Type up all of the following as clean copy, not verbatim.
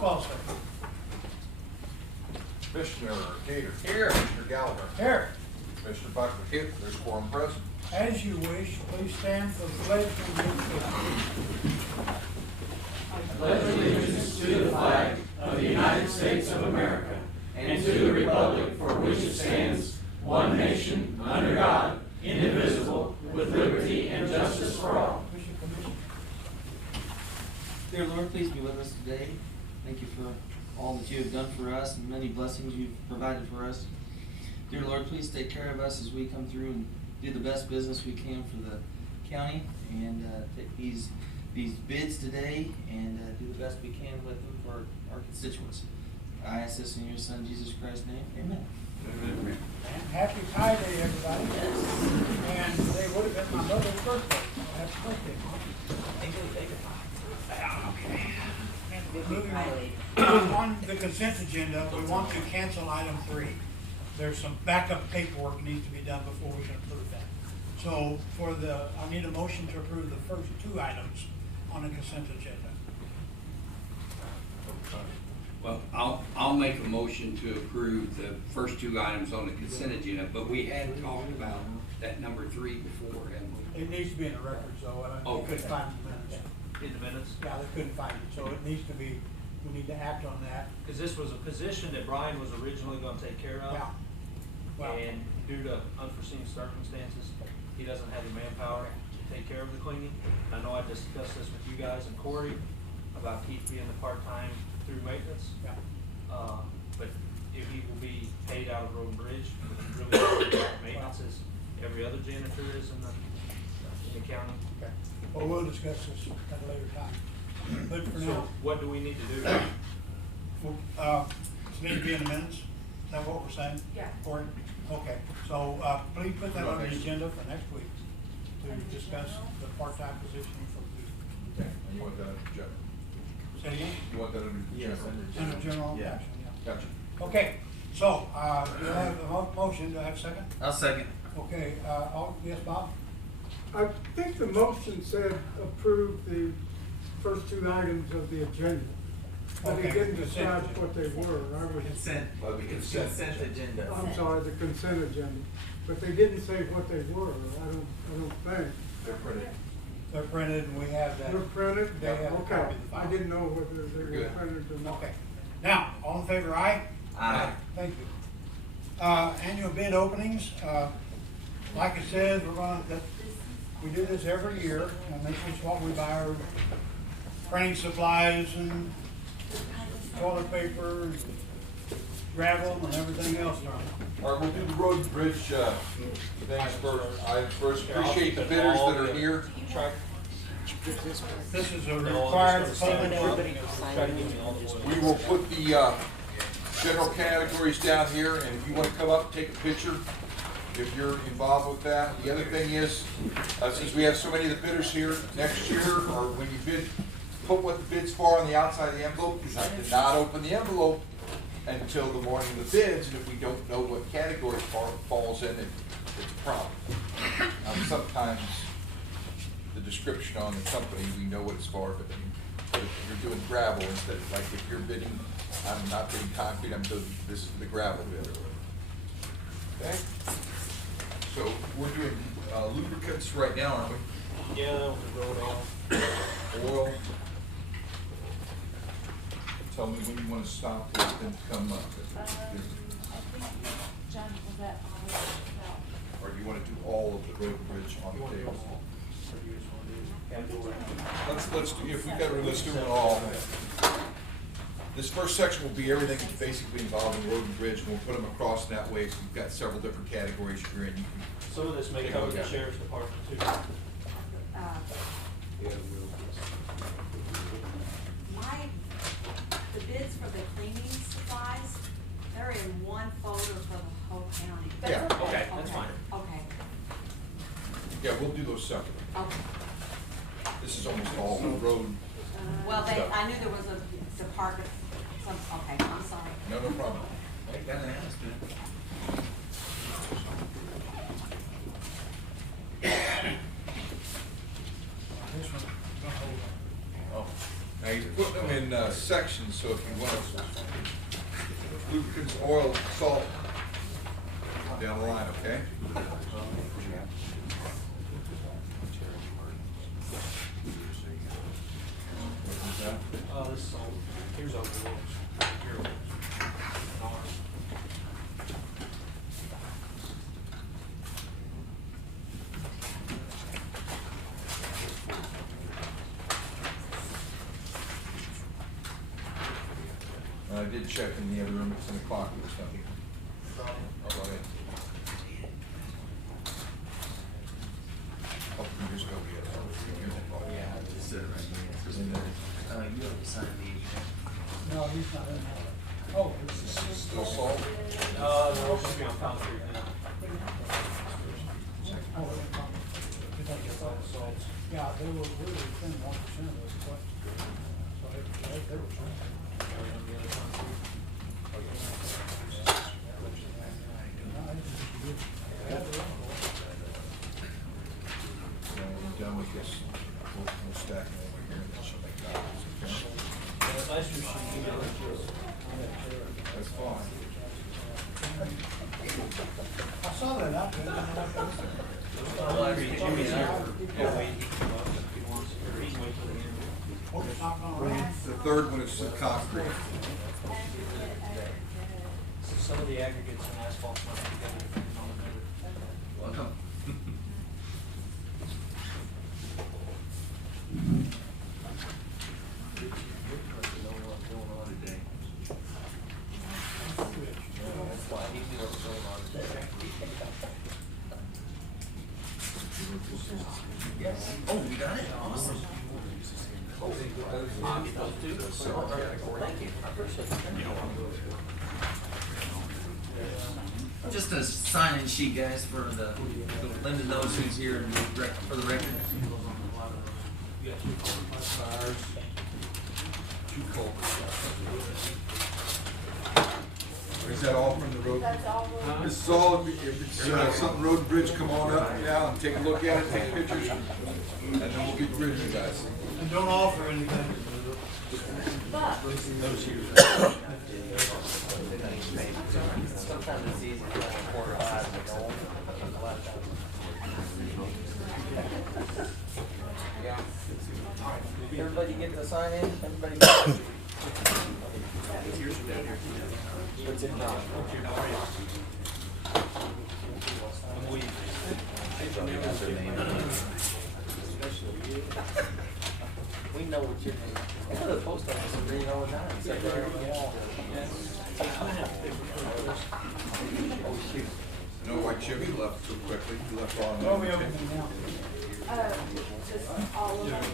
Roll call, sir. Commissioner Gator. Here. Commissioner Gallagher. Here. Commissioner Buckley. Here. There's quorum present. As you wish, please stand for the pledge and Pledge allegiance to the flag of the United States of America and to the republic for which it stands, one nation, under God, indivisible, with liberty and justice for all. Dear Lord, please be with us today. Thank you for all that you have done for us and many blessings you've provided for us. Dear Lord, please take care of us as we come through and do the best business we can for the county and take these bids today and do the best we can with them for our constituents. I ask this in your Son, Jesus Christ's name. Amen. Amen. Happy Pi Day, everybody. And today would have been my mother's birthday. Happy birthday, Mom. Moving on the consent agenda, we want to cancel item 3. There's some backup paperwork that needs to be done before we can approve that. So I need a motion to approve the first 2 items on the consent agenda. Well, I'll make a motion to approve the first 2 items on the consent agenda, but we had talked about that number 3 before, haven't we? It needs to be in the record, so they couldn't find the minutes. In the minutes? Yeah, they couldn't find it, so it needs to be, we need to act on that. Because this was a position that Brian was originally gonna take care of. Yeah. Well, And due to unforeseen circumstances, he doesn't have the manpower to take care of the cleaning. I know I discussed this with you guys and Corey about Keith being the part-time through maintenance. yeah. But if he will be paid out of road and bridge, which really maintenance is every other janitor is in the county. Okay. Well, we'll discuss this at a later time. But for So now, what do we need to do? it's need to be in the minutes. Is that what we're saying? Yeah. Corey? Okay, so, please put that on the agenda for next week to discuss the part-time position for the, You want that under general? say again? You want that under general? Under general Yeah. action, yeah. Gotcha. Okay, so, do I have a motion? Do I have a second? I'll second. Okay, yes, Bob? I think the motion said approve the first 2 items of the agenda, but Okay, it didn't consent describe agenda. what they were. I was, Consent. It's consent agenda. I'm sorry, the consent agenda, but they didn't say what they were. I don't think. They're printed. They're printed and we have that. They're printed? They have a copy Okay, of the file. I didn't know whether they were Good. printed or not. Okay. Now, all in favor, aye? Aye. Thank you. Annual bid openings, like I said, we do this every year, and this is what we buy our printing supplies and toilet paper, and gravel and everything else from. All right, we'll do the road and bridge, things first. Appreciate the bidders that are here. This is a required public. We will put the, general categories down here, and if you want to come up and take a picture, if you're involved with that. The other thing is, since we have so many of the bidders here, next year, or when you bid, put what the bids for on the outside of the envelope, because I did not open the envelope until the morning of the bids, and if we don't know what category falls in, it's a problem. Sometimes the description on the company, we know what it's for, but if you're doing gravel instead, like if you're bidding, I'm not bidding concrete, I'm doing, this is the gravel bid. Okay? So we're doing lubricants right now, aren't we? Yeah, we'll roll it off. Oil. Tell me when you want to stop this and come up. I think, John, was that all? Or do you want to do all of the road and bridge on the table? Let's do, if we got, let's do it all. This first section will be everything that's basically involving road and bridge, and we'll put them across in that way, so you've got several different categories you're in. You can Some of this may take a cover look the at it. sheriff's department too. The bids for the cleaning supplies, they're in one folder for the whole county. Yeah, okay, that's fine. Okay, Yeah, we'll do those separately. okay. This is almost all the road. Well, I knew there was a department, okay, I'm sorry. No problem. Make that an announcement. This one, don't hold on. Oh, Now he's putting them in sections, so if you want lubricants, oil, salt, down the line, okay? This is all, here's all the rules. Here. I did check in the other room at 10 o'clock, there was nothing about it. A couple of years ago, we had a Just sit right here. You have to sign these. No, he's not in there. Oh, this is. still salt. They're supposed to be on concrete now. Yeah, they were really within 1% of those questions. So they were trying. So when we're done with this, we'll stack them over here and then she'll make copies, okay? It's nice to see you guys. That's fine. I saw that out there. Oh, it's not gonna rain. The third one is concrete. Some of the aggregates and asphalt might be together depending on the number. Welcome. Oh, we got it. Awesome. Just a sign-in sheet, guys, for the Linda knows who's here and for the record. You got two cars. Two culverts. Is that all from the road? That's all. This is all, if it's something road and bridge, come on up now and take a look at it, take pictures, and then we'll get rid of you guys. And don't offer anything. Sometimes it's easy to have a quarter five and go on. Everybody get the sign in? Everybody get it? What's it now? We know what your name is. I go to the post office and read all the time. It's like they're on the wall. Oh, shoot. You know why Jimmy left so quickly? He left on. Where are we opening now? Just all of them.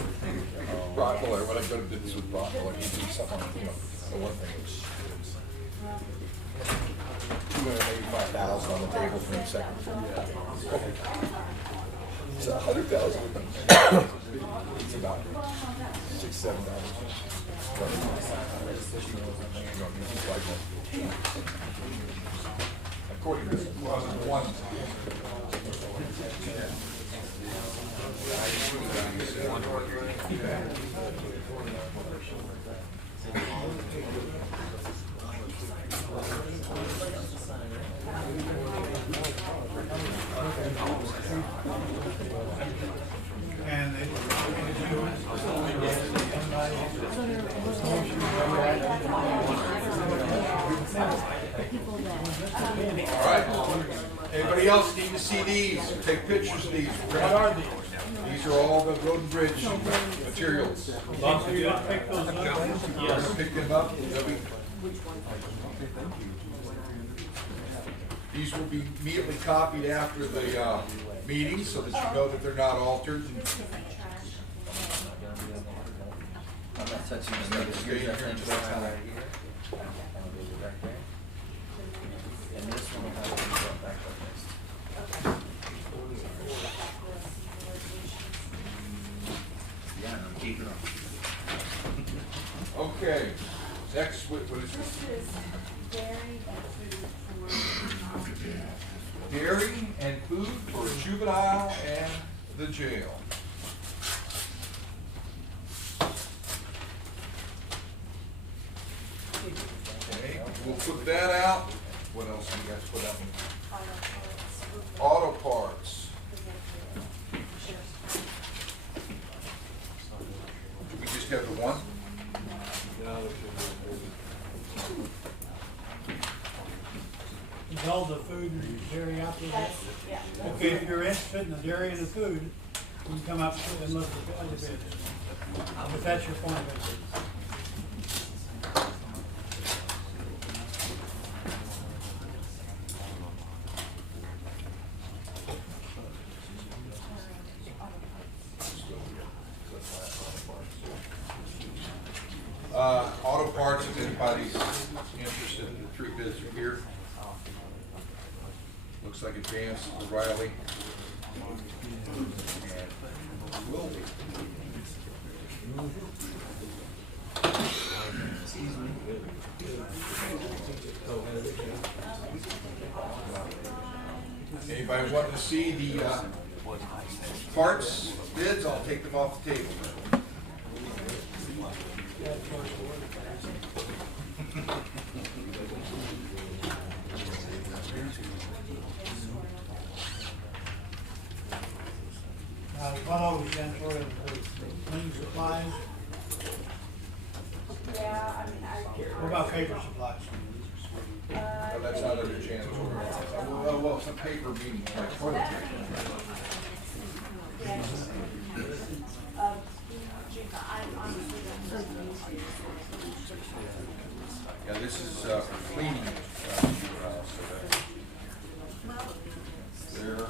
Brock Miller, when I go to business with Brock Miller, he did something, you know, the one thing was $285,000 on the table for a second. It's $100,000. It's about $6-7. According to one. And it, All right. Anybody else need to see these? Take pictures of these. What are these? These are all the road and bridge materials. Lots of good. Pick those up. Yes. Pick them up. These will be immediately copied after the meeting so that you know that they're not altered. I'm not touching Just the have to stay here until that time. And this one will have to be brought back up next. Yeah, no, keep it on. Okay. Next, what is this? This is dairy and food for Dairy and food for juvenile and the jail. Okay, we'll put that out. What else do you guys put up? Auto parts. Do we just have the one? Is all the food and dairy out there yet? Yeah. Okay, if you're interested in the dairy and the food, you can come up and look at the other bids. If that's your point of it. Auto parts, if anybody's interested in the three bids are here. Looks like Advance, O'Reilly, and Wilby. Anybody want to see the parts bids? I'll take them off the table. One over janitorial, cleaning supplies. Yeah, I mean, What about paper supplies? Well, that's not under janitorial. Well, some paper being like toilet paper. Yeah, this is for cleaning. There.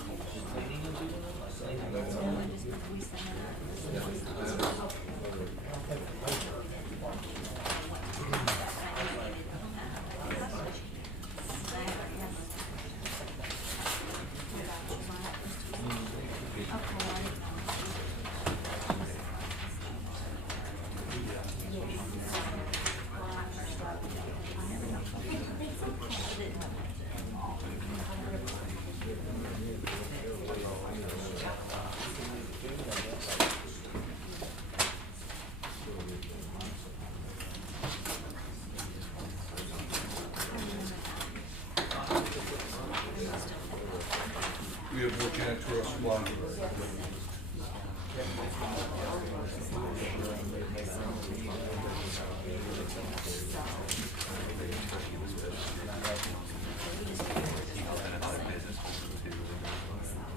We have more janitorial supplies.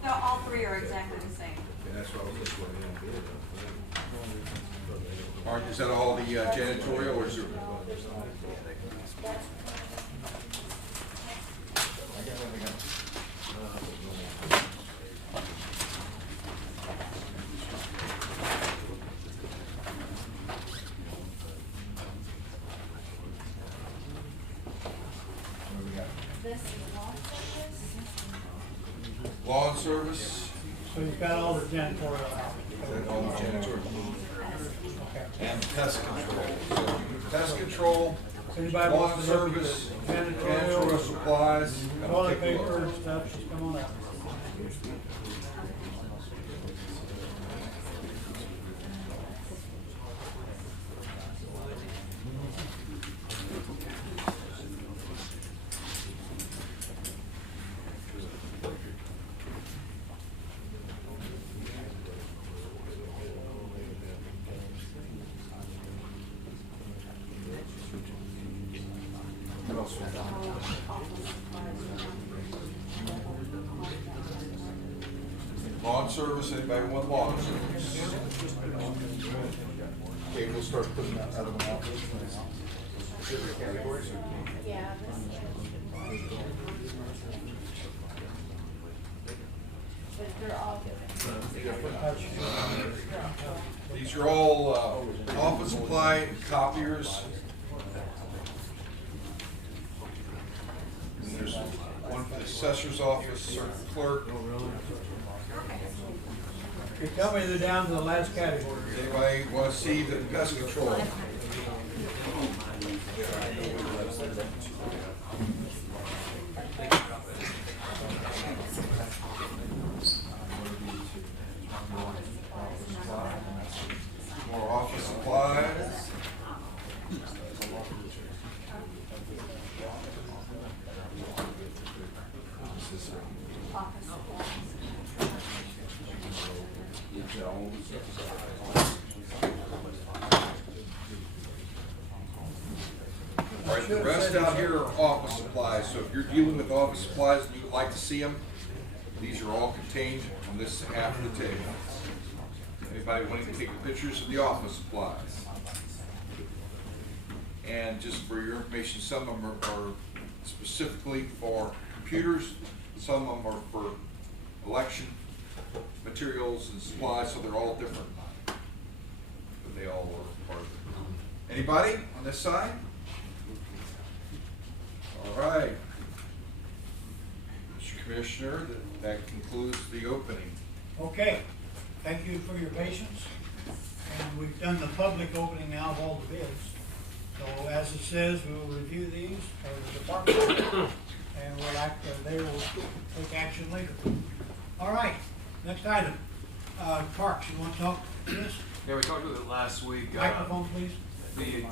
no, all three are exactly the same. And that's what I was just wondering. Mark, is that all the janitorial or is there? This is Waltz service. Lawn service, So you've got all the janitorial out. and all the janitorial. Okay. And pest control. So, pest control, Anybody lawn wants to look at the service, janitorial janitorial, supplies. Come toilet take a look. paper and stuff, just come on out. What else we got? Lawn service, anybody want lawn service? Okay, we'll start putting that other one out. Different categories? Yeah, but they're all These are all office supply copiers. And there's one for the assessor's office, circuit clerk. Okay, tell me they're down to the last category. Anybody want to see the pest control? More office supplies. All right, the rest out here are office supplies, so if you're dealing with office supplies and you would like to see them, these are all contained on this half of the table. Anybody wanting to take pictures of the office supplies? And just for your information, some of them are specifically for computers, some of them are for election materials and supplies, so they're all different. But they all are part of it. Anybody on this side? All right. Mr. Commissioner, that concludes the opening. Okay, thank you for your patience. And we've done the public opening now of all the bids. So as it says, we will review these, or the department, and we'll act, they will take action later. All right, next item. Parks, you want to talk to this? Yeah, we talked about it last week. Microphone, please. It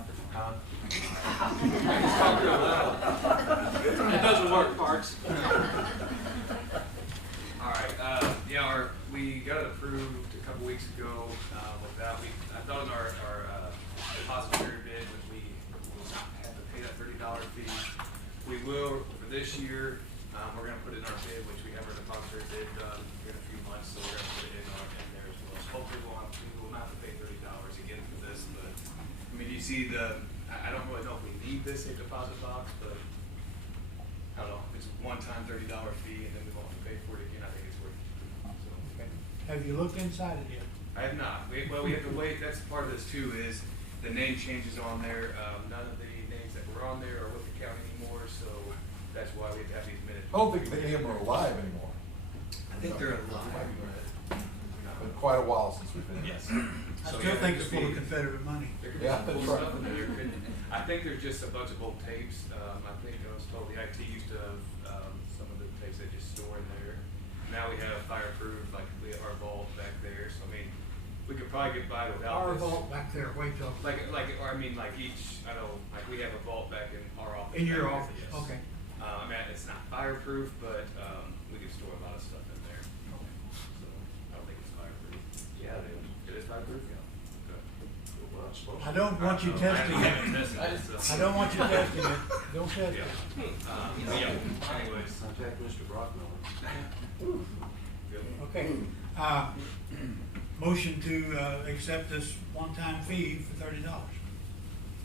doesn't work, Parks. All right, yeah, we got it approved a couple weeks ago with that. I thought in our depository bid that we will not have to pay that $30 fee. We will for this year. We're going to put it in our bid, which we have our depository bid done here in a few months, so we're going to put it in there as well. So hopefully we will not have to pay $30 again for this. But I mean, you see I don't really know if we need this safe deposit box, but I don't know. It's a one-time $30 fee, and then we won't have to pay for it again. I think it's worth it. So. Okay. Have you looked inside it yet? I have not. We have to wait. That's part of this too. Is the name changes on there? None of the names that were on there are with the county anymore, so that's why we have these minutes. I don't think any of them are alive anymore. I think they're alive. Been quite a while since we've been here. Yes. I still think it's full of Confederate money. There could be Yeah, some cool that's right. stuff in there. I think there's just a bunch of old tapes. I think I was told the IT used to have some of the tapes they just store in there. Now we have fireproof, like we have our vault back there. So I mean, we could probably get by without Our this. vault back there, wait till. Or I mean, like each, I know, like we have a vault back in our office. In your back there, office, yes. okay. I mean, it's not fireproof, but we can store a lot of stuff in there. So I don't think it's fireproof. Yeah, it is. It is fireproof? Yeah. I don't want you testing I it. haven't tested it, so. I don't want you testing it. Don't test it. Yeah. Anyways. Contact Mr. Brockmiller. Okay. Motion to accept this one-time fee for $30.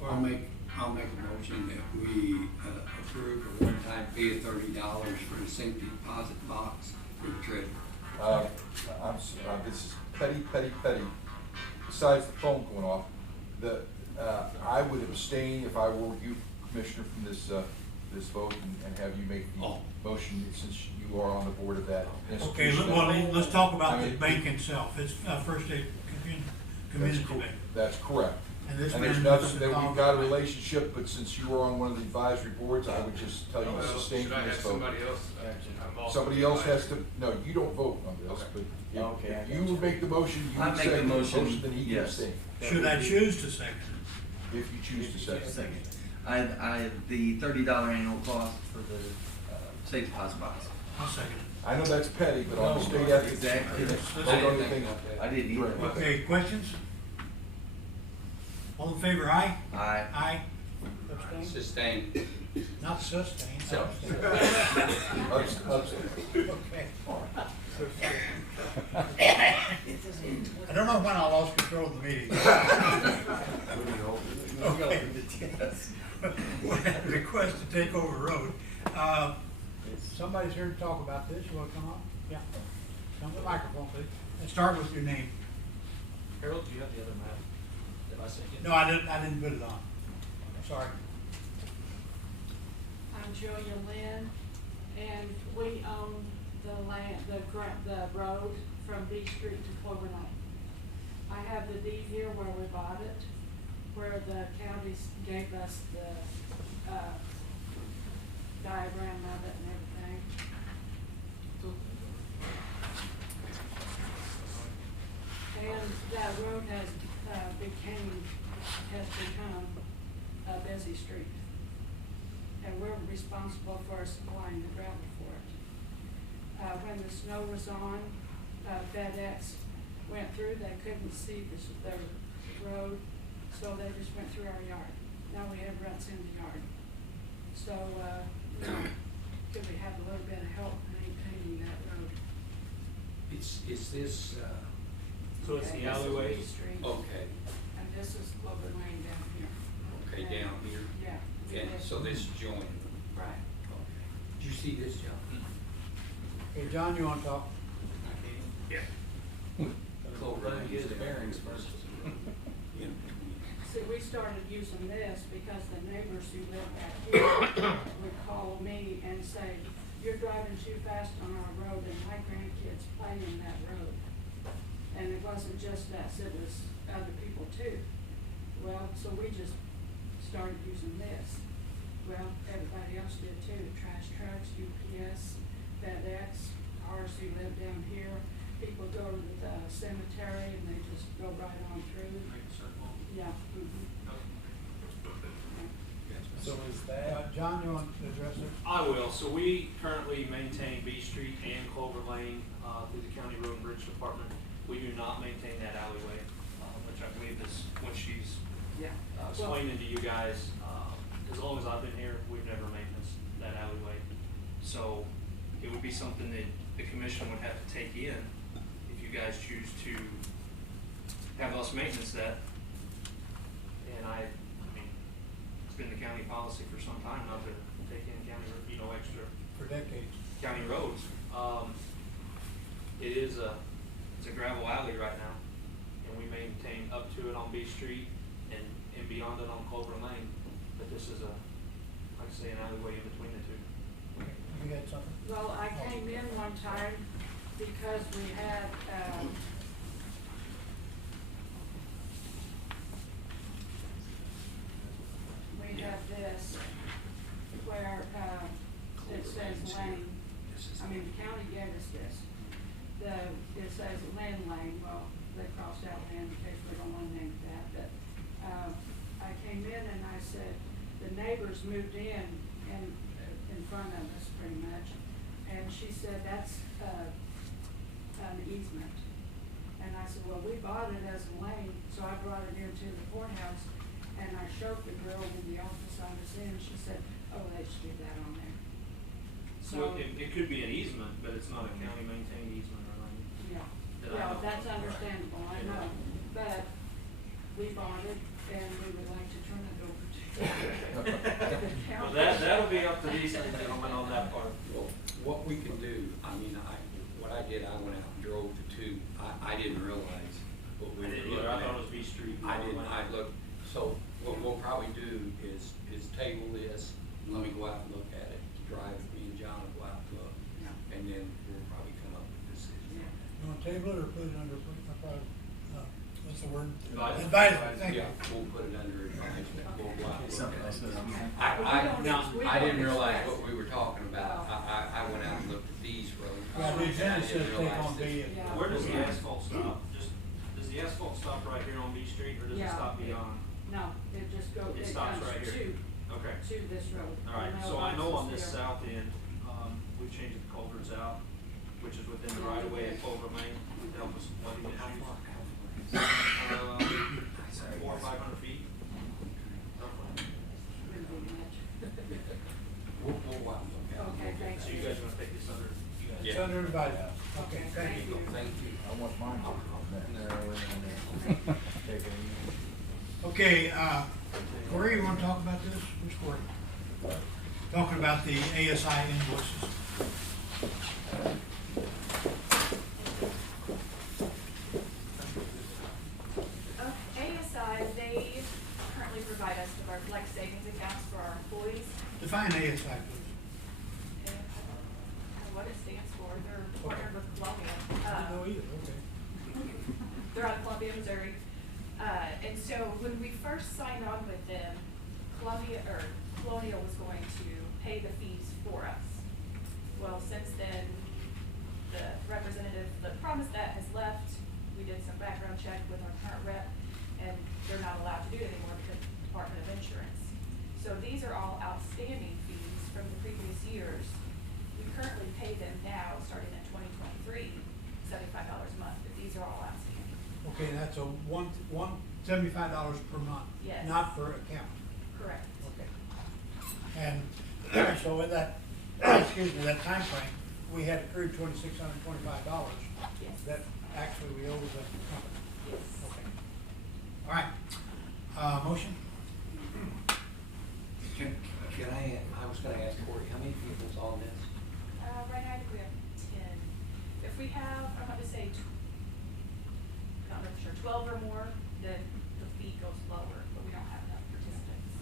I'll make a motion that we approve a one-time fee of $30 for the safety deposit box for the treasurer. This is petty. Besides the phone going off, I would abstain if I were you, Commissioner, from this vote and have you make the motion since you are on the board of that Okay, institution. well, let's talk about the bank itself. It's First Aid Community Bank. That's correct. And this And there's man nothing was that we've involved got a with it. relationship, but since you were on one of the advisory boards, I would just tell you to Well, sustain should I this have vote. somebody else involved? Somebody else has to, no, you don't vote on this, but Okay, if you would make the motion, you I would make the second the motion, motion, then he can yes. abstain. Should I choose to second If you choose to second. Second. The $30 annual cost for the safe deposit box. it? I'll second it. I know that's petty, but on the state ethics. Exactly. Vote on anything. I didn't either. Okay, questions? All in favor, aye? Aye. Aye. Abstain? Sustain. Not sustain. Abstain. Okay. I don't know when I lost control of the meeting. Okay. We have a request to take over road. Somebody's here to talk about this. You want to come on? Yeah. Come to the microphone, please. And start with your name. Harold, do you have the other map that I sent you? No, I didn't put it on. Sorry. I'm Julia Lynn, and we own the land, the road from B Street to Clover Lane. I have the deed here where we bought it, where the counties gave us the diagram of it and everything. And that road has become a busy street. And we're responsible for supplying the gravel for it. When the snow was on, FedEx went through, they couldn't see the road, so they just went through our yard. Now we have ruts in the yard. So, you know, could we have a little bit of help maintaining that road? Is this, So it's Okay, the this is alleyway? B Street, okay, and this is Clover Lane down here. okay, Okay. down here? Yeah. And so this joint, Right. okay. Did you see this, John? Okay, John, you wanna talk? Yeah. Let him get his bearings first. Yeah. See, we started using this because the neighbors who live back here would call me and say, you're driving too fast on our road and my grandkids play in that road. And it wasn't just us, it was other people too. Well, so we just started using this. Well, everybody else did too, trash trucks, UPS, FedEx, cars who live down here. People go to the cemetery and they just go right on through. Make a circle. Yeah. Mhm. So is that, John, you want to address it? I will. So we currently maintain B Street and Clover Lane, through the County Road and Bridge Department. We do not maintain that alleyway, which I believe is what she's Yeah. explaining to you guys. As long as I've been here, we've never maintained that alleyway. So it would be something that the commission would have to take in if you guys choose to have us maintenance that. And I mean, it's been the county policy for some time not to take in county, extra For decades. county roads. It's a gravel alley right now, and we maintain up to it on B Street and beyond it on Clover Lane. But this is like I say, an alleyway in between the two. You got something? Well, I came in one time because we had, we had this where, it says lane, I mean, the county gave us this. It says land lane, well, they crossed out land in case we don't want to name that, but, I came in and I said, the neighbors moved in front of us pretty much, and she said, that's, an easement. And I said, well, we bought it as a lane, so I brought it here to the courthouse, and I showed the girl in the office I was in, she said, oh, they should get that on there. So it could be an easement, but it's not a county maintained easement or anything. Yeah, that I well, know. that's understandable, I know, but we bought it, and we would like to turn it over to the Well, county. that'll be up to these gentlemen on that part. Well, what we can do, I mean, what I did, I went out and drove to two, I didn't realize what we were looking I at. thought it was B Street. I didn't, I looked, so what we'll probably do is table this, let me go out and look at it, drive, me and John will go out and look, Yeah. and then we'll probably come up with a decision. Yeah. You want to table it or put it under, what's the word? Advisement. Advisement, thank you. Yeah, we'll put it under advisement, we'll go out and look something at else it. goes on. I didn't realize what we were talking about, I went out and looked at these roads. Yeah, the agenda I says didn't take realize on B. this. Yeah. Where does the asphalt stop? Does the asphalt stop right here on B Street, or does it Yeah. stop beyond? No, it just goes, It it stops comes right here. to Okay. this road. All right, The so I know on mailbox this is there. south end, we've changed the culverts out, which is within the right of way at Clover Lane, to help us flooding issues. 400 or 500 feet. Roughly. Wouldn't be much. We'll go out and look at it. Okay, thank So you. you guys wanna take this under, you guys? It's under advisement. Okay, thank you. Thank you. I want mine. Okay, Corey, you want to talk about this? Which Corey? Talking about the ASI invoices. ASI, they currently provide us with our flex savings accounts for our employees. Define ASI, please. And I don't know what it stands for, they're partnered with Columbia. I don't know either, okay. They're out of Columbia, Missouri. And so when we first signed on with them, Colonial was going to pay the fees for us. Well, since then, the representative that promised that has left. We did some background check with our current rep, and they're not allowed to do it anymore because of the Department of Insurance. So these are all outstanding fees from the previous years. We currently pay them now, starting in 2023, $75 a month, but these are all outstanding. Okay, that's a $75 per month. Yes. Not per account. Correct. Okay. And So in that, excuse me, that time frame, we had accrued $2,625 Yes. that actually we owe the company. Yes. Okay. All right. Motion? Can I was gonna ask Corey, how many people's on this? Right now, I think we have 10. If we have, I'm going to say, I don't know for sure, 12 or more, then the fee goes lower, but we don't have enough participants.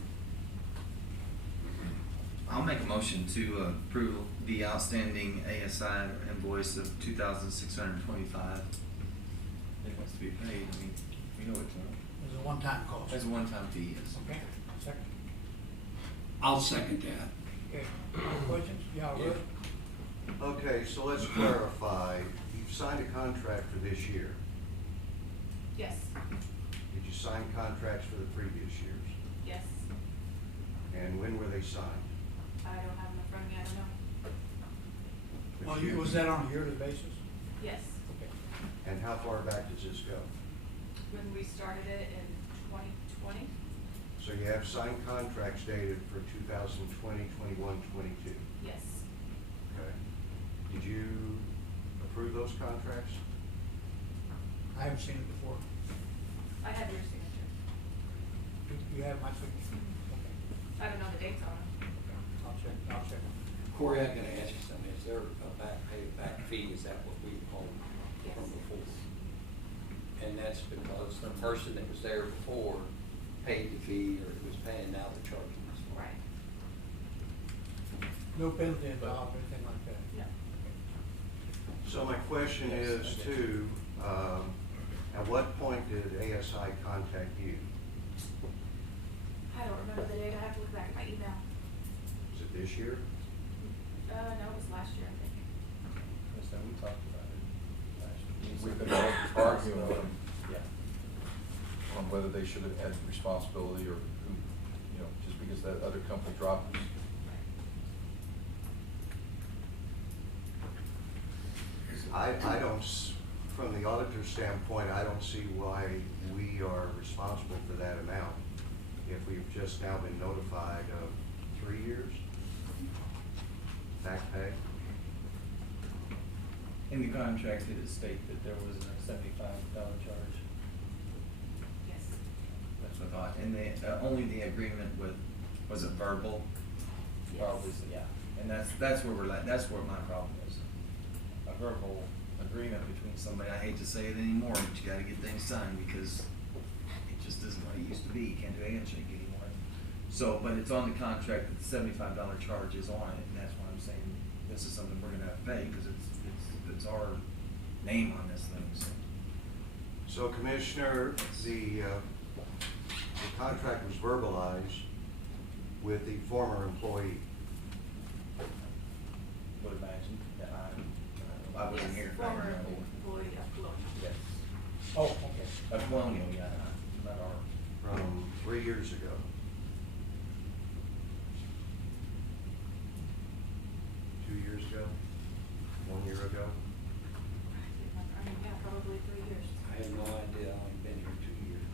I'll make a motion to approve the outstanding ASI invoice of $2,625. It wants to be paid. I mean, we know it's not. It's a one-time cost. It's a one-time fee, yes. Okay, second. I'll second that. Okay, questions? Yeah, Rick? Okay, so let's clarify. You've signed a contract for this year. Yes. Did you sign contracts for the previous years? Yes. And when were they signed? I don't have them in front of me, I don't know. Well, was that on a yearly basis? Yes. Okay. And how far back does this go? When we started it in 2020? So you have signed contracts dated for 2020, 21, 22. Yes. Okay. Did you approve those contracts? I haven't seen it before. I have your signature. You have my signature? Okay. I don't know the dates on them. I'll check. Corey, I'm gonna ask you something. Is there a back fee? Is that what we called Yes. from before? And that's because the person that was there before paid the fee or was paying, now they're charging us for it. Right. No penalty involved or anything like that? No. So my question is too, at what point did ASI contact you? I don't remember the date. I have to look back at my email. Is it this year? No, it was last year, I think. Yes, then we talked about it last year. We've been arguing with them Yeah. on whether they should have had responsibility or who, you know, just because that other company dropped us. I don't, from the auditor's standpoint, I don't see why we are responsible for that amount if we've just now been notified of 3 years back pay. In the contract, did it state that there was a $75 charge? Yes. That's what I thought. And only the agreement with, was it verbal? Yes. Probably, so, yeah. And that's where we're at. That's where my problem is. A verbal agreement between somebody. I hate to say it anymore, but you gotta get things signed because it just isn't what it used to be. You can't do a handshake anymore. So, but it's on the contract that the $75 charge is on it, and that's why I'm saying this is something we're gonna have to pay because it's our name on this thing, so. So Commissioner, the contract was verbalized with the former employee. Would imagine that I wasn't here. Yes, former employee of Colonial. yes. Oh, okay. A Colonial, yeah, not our. From 3 years ago. Years ago? 1 year ago? I mean, yeah, probably 3 years. I have no idea. I've only been here 2 years.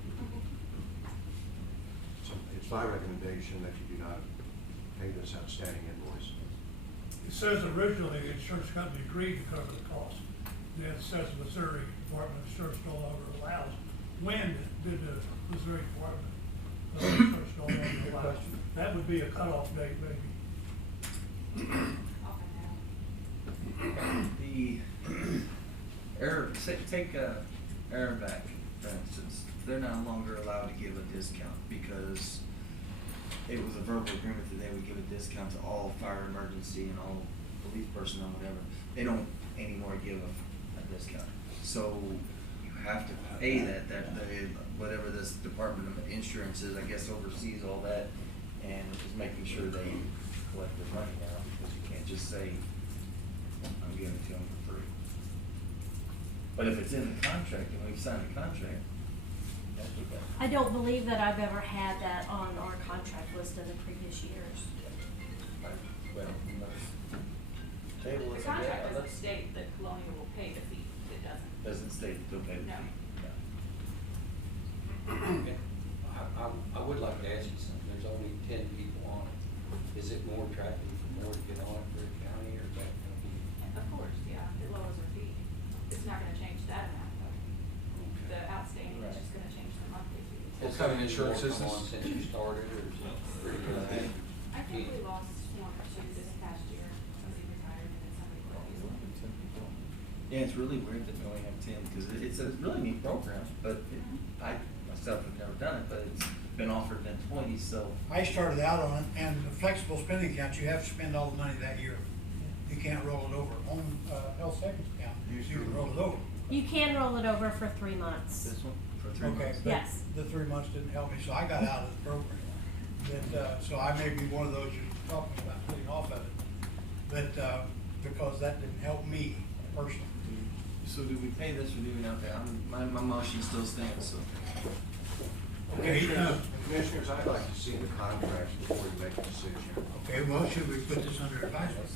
So it's my recommendation that you do not pay this outstanding invoice. It says originally the insurance company agreed to cover the cost. Then it says the Missouri Department of Insurance no longer allows. When did the Missouri Department of Insurance no longer allow? That would be a cutoff date, maybe. The take Airvac, for instance, they're no longer allowed to give a discount because it was a verbal agreement that they would give a discount to all fire emergency and all police personnel, whatever. They don't anymore give a discount. So you have to pay that whatever this Department of Insurance is, I guess, oversees all that and is making sure they collect their money now because you can't just say, I'm giving it to them for free. But if it's in the contract, and we've signed the contract, that's what that. I don't believe that I've ever had that on our contract list in the previous years. Well, let's table The this contract again. doesn't state that Colonial will pay the fee. It doesn't. Doesn't state that they'll pay the No. fee. I would like to ask you something. There's only 10 people on it. Is it more attractive for more to get on for the county, or is that gonna be? Of course, yeah, it lowers our fee. It's not gonna change that amount though. The outstanding is just gonna change the monthly fees. What kind of insurance is More come on this? since you started, or is it pretty good? I think we lost one or two this past year. Somebody retired and then somebody left. Yeah, it's really weird that we only have 10, because it's a really neat program, but I myself have never done it, but it's been offered to employees, so. I started out on it, and the flexible spending accounts, you have to spend all the money that year. You can't roll it over. On, health savings account, you can roll it over. You can roll it over for 3 months. This one, for 3 Okay, months. but Yes. the 3 months didn't help me, so I got out of the program. But, so I may be one of those you're talking about putting off of it, but, because that didn't help me personally. So do we pay this or do we not pay? My motion still stands, so. Okay, Commissioners, I'd like to see the contracts before we make a decision. okay, well, should we put this under advisement?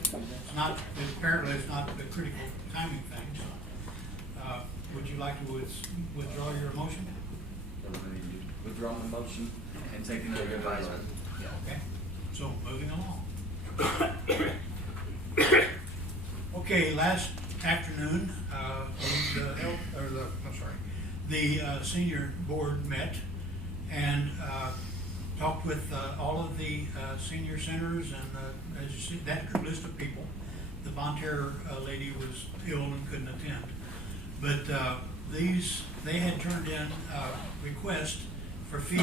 It's not, apparently it's not the critical timing thing, so, would you like to withdraw your motion? Withdraw my motion and take it under advisement. Yeah. Okay, so moving along. Okay, last afternoon, the senior board met and talked with all of the senior centers, and as you see, that list of people. The Von Terror lady was ill and couldn't attend, but they had turned in requests for fees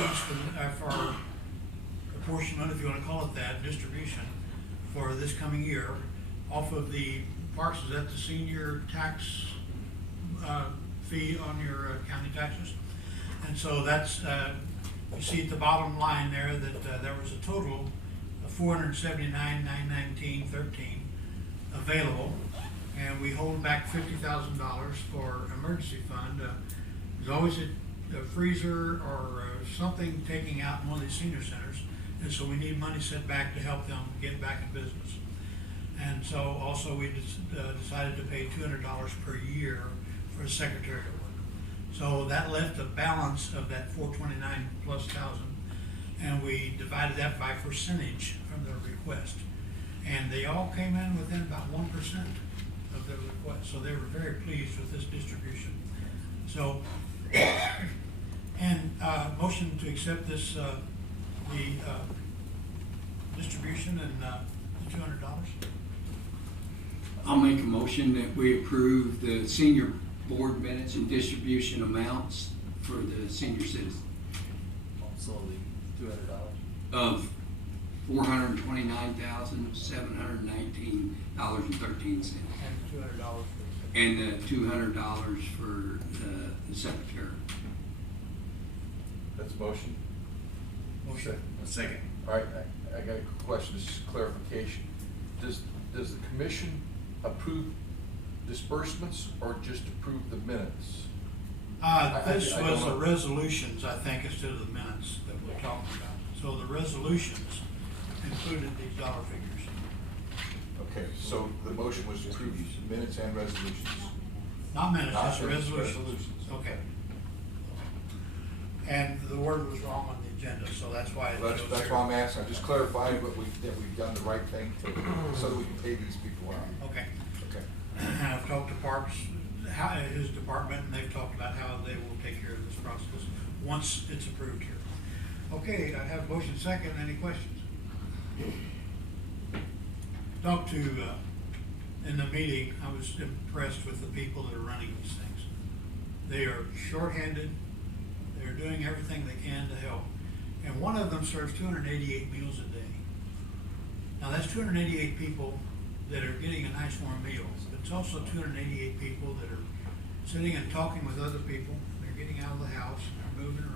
for apportionment, if you want to call it that, distribution for this coming year off of the parks. Is that the senior tax fee on your county taxes? And so that's, you see at the bottom line there that there was a total of $479,919.13 available, and we hold back $50,000 for emergency fund. There's always a freezer or something taking out in one of these senior centers, and so we need money set back to help them get back in business. And so also we decided to pay $200 per year for the secretarial work. So that left a balance of that 429 plus thousand, and we divided that by percentage from their request. And they all came in within about 1% of their request. So they were very pleased with this distribution. So, and motion to accept this, the distribution and the $200. I'll make a motion that we approve the senior board minutes and distribution amounts for the senior citizens Also the $200. of $429,719.13. And $200 for the And the $200 for the secretary. That's a motion? motion. Second. All right, I got a question, this is clarification. Does the commission approve disbursements or just approve the minutes? This I was don't the know. resolutions, I think, instead of the minutes that we're talking about. So the resolutions included these dollar figures. Okay, so the motion was to approve minutes and resolutions? Not minutes, Not just minutes, resolutions. resolutions. Okay. And the word was wrong on the agenda, so that's why it goes That's here. why I'm asking, I'm just clarifying that we've done the right thing so that we can pay these people out. Okay. Okay. And I've talked to Parks, his department, and they've talked about how they will take care of this process once it's approved here. Okay, I have motion second. Any questions? Talked to, in the meeting, I was impressed with the people that are running these things. They are shorthanded. They're doing everything they can to help. And one of them serves 288 meals a day. Now that's 288 people that are getting a nice warm meal. But it's also 288 people that are sitting and talking with other people. They're getting out of the house, they're moving around.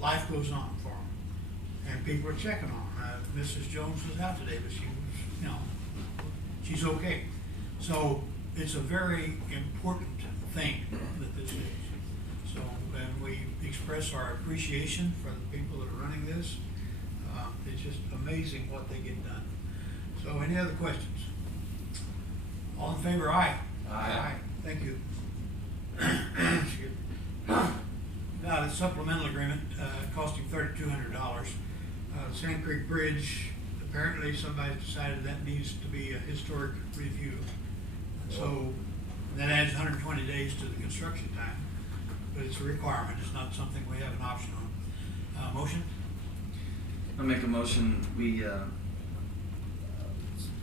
Life goes on for them. And people are checking on them. Mrs. Jones was out today, but she was, you know, she's okay. So it's a very important thing that this is. So, and we express our appreciation for the people that are running this. It's just amazing what they get done. So any other questions? All in favor, aye. Aye. Thank you. Excuse me. Now, the supplemental agreement costing $3,200. Sand Creek Bridge, apparently somebody decided that needs to be a historic review. And so that adds 120 days to the construction time, but it's a requirement, it's not something we have an option on. Motion? I'll make a motion, we,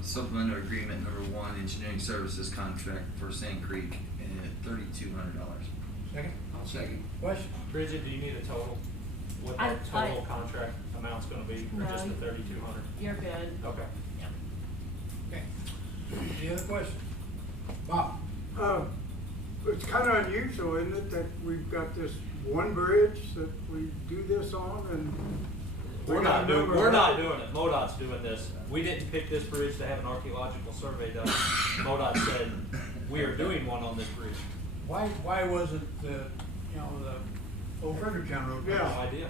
supplemental agreement number 1, engineering services contract for Sand Creek at $3,200. Second? I'll second. Question? Bridget, do you need a total? What the total contract amount's gonna be, or just the 3,200? You're good. Okay. Okay. Any other questions? Bob? It's kind of unusual, isn't it, that we've got this one bridge that we do this on, and We're not doing it, MoDOT's doing this. We didn't pick this bridge to have an archaeological survey done. MoDOT said, we are doing one on this bridge. Why wasn't the old Fredericktown Road? No idea.